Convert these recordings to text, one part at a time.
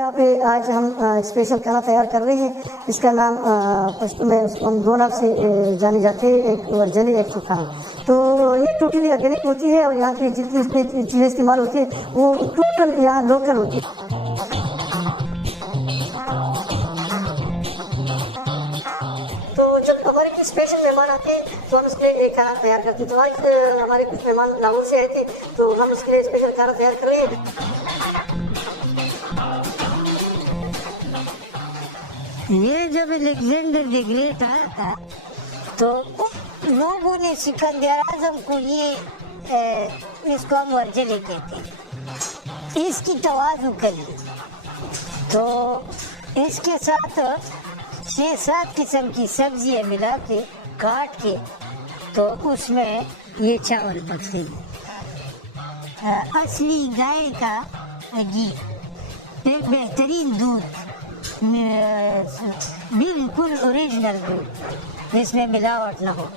यहाँ पे आज हम स्पेशल खाना तैयार कर रहे हैं। इसका नाम पश्तो में हम दो नाम से जाने जाते हैं, एक वर्जली एक सुखाना। तो ये टोटली ऑर्गेनिक होती है और यहाँ की जितनी इसमें चीज़ें इस्तेमाल होती है वो टोटल यहाँ लोकल होती है। तो जब हमारे कुछ स्पेशल मेहमान आते हैं तो हम उसके लिए खाना तैयार करते हैं। तो आज हमारे कुछ मेहमान लाहौर से आए थे तो हम उसके लिए स्पेशल खाना तैयार कर रहे हैं। ये जब अलेक्जेंडर द ग्रेट आया था तो लोगों ने सिकंदर आजम को इसको हम वर्जली कहते हैं, इसकी तवाज़ु करी। तो इसके साथ 6-7 किस्म की सब्जियां मिला के काट के तो उसमें ये चावल पकते हैं। असली गाय का घी, एक बेहतरीन दूध, बिल्कुल ओरिजिनल दूध, इसमें मिलावट ना हो।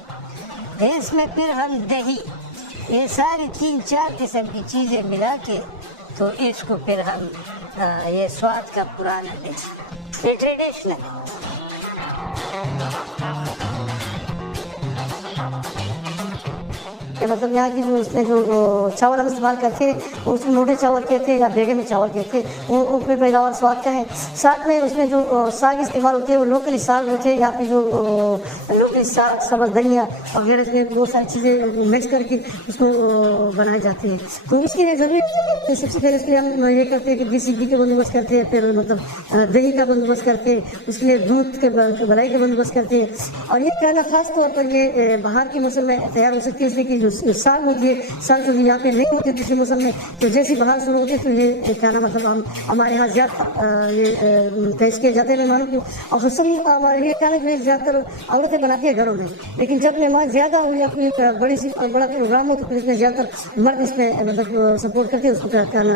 इसमें फिर हम दही, ये सारी 3-4 किस्म की चीज़ें मिला के तो इसको फिर हम ये स्वाद का पुराना ये ट्रेडिशनल। मतलब यहाँ की जो उसमें जो चावल हम इस्तेमाल करते हैं उसमें मोटे चावल कहते हैं या बेगे में चावल कहते हैं, वो उसमें पैदावार स्वाद का है। साथ में उसमें जो साग इस्तेमाल होते हैं वो लोकली साग होते हैं। यहाँ पे जो लोकली साग, सब्ज़, धनिया वगैरह इसमें बहुत सारी चीज़ें मिक्स करके उसको बनाए जाते हैं। तो इसके लिए ज़रूरी तो सबसे पहले इसके लिए हम ये करते हैं कि देसी घी का बंदोबस्त करते हैं, फिर मतलब दही का बंदोबस्त करते हैं, उसके लिए दूध के मलाई का बंदोबस्त करते हैं। और ये खाना खास तौर पर ये बाहर के मौसम में तैयार हो सकती है, इसलिए कि साग होती है, साग जो यहाँ पे नहीं होती दूसरे मौसम में, तो जैसे बाहर शुरू होती है तो ये खाना मतलब हम हमारे यहाँ ज़्यादा ये पेश किए जाते हैं मेहमानों को। और खसूसी हमारे ये खाना जो ज़्यादातर औरतें बनाती है घरों में, लेकिन जब मेहमान ज़्यादा हो या कोई बड़ा प्रोग्राम हो तो फिर इसमें ज़्यादातर मर्द इसमें मतलब सपोर्ट करते हैं उसको खाना।